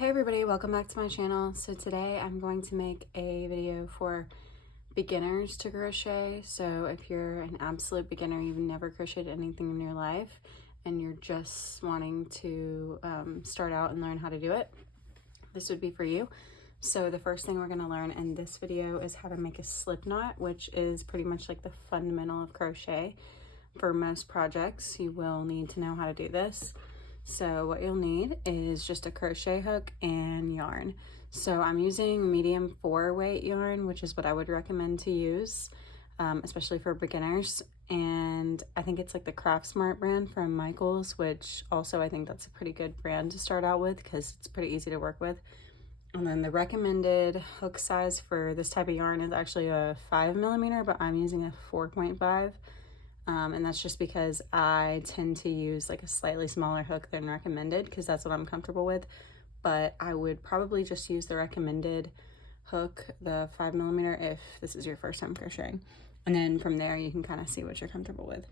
Hey everybody, welcome back to my channel. So today I'm going to make a video for beginners to crochet. So if you're an absolute beginner, you've never crocheted anything in your life and you're just wanting to start out and learn how to do it, this would be for you. So the first thing we're going to learn in this video is how to make a slip knot, which is pretty much like the fundamental of crochet. For most projects, you will need to know how to do this. So what you'll need is just a crochet hook and yarn. So I'm using medium 4 weight yarn, which is what I would recommend to use, especially for beginners. And I think it's like the Craft Smart brand from Michaels, which also I think that's a pretty good brand to start out with because it's pretty easy to work with. And then the recommended hook size for this type of yarn is actually a 5mm, but I'm using a 4.5. And that's just because I tend to use like a slightly smaller hook than recommended because that's what I'm comfortable with. But I would probably just use the recommended hook, the 5mm, if this is your first time crocheting. And then from there you can kind of see what you're comfortable with.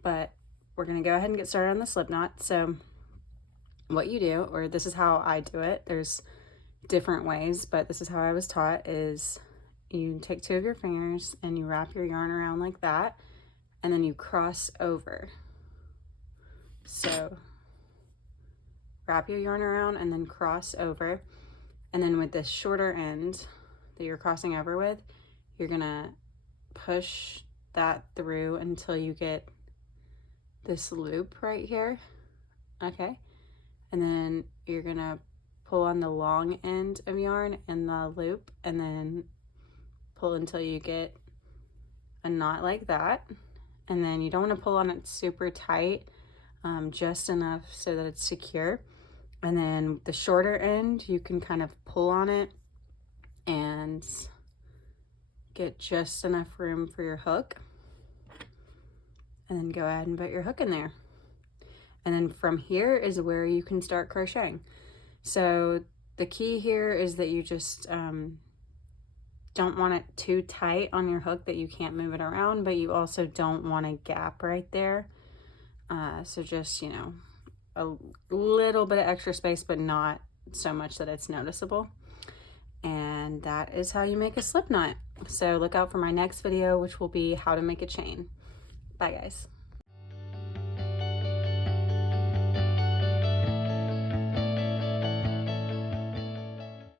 But we're gonna go ahead and get started on the slip knot. So what you do, or this is how I do it, there's different ways, but this is how I was taught, is you take 2 of your fingers and you wrap your yarn around like that, and then you cross over. So wrap your yarn around and then cross over. And then with this shorter end that you're crossing over with, you're gonna push that through until you get this loop right here, okay? And then you're gonna pull on the long end of yarn and the loop, and then pull until you get a knot like that. And then you don't want to pull on it super tight, just enough so that it's secure. And then the shorter end, you can kind of pull on it and get just enough room for your hook. And then go ahead and put your hook in there. And then from here is where you can start crocheting. So the key here is that you just don't want it too tight on your hook that you can't move it around, but you also don't want a gap right there. So just, you know, a little bit of extra space, but not so much that it's noticeable. And that is how you make a slip knot. So look out for my next video, which will be how to make a chain. Bye guys.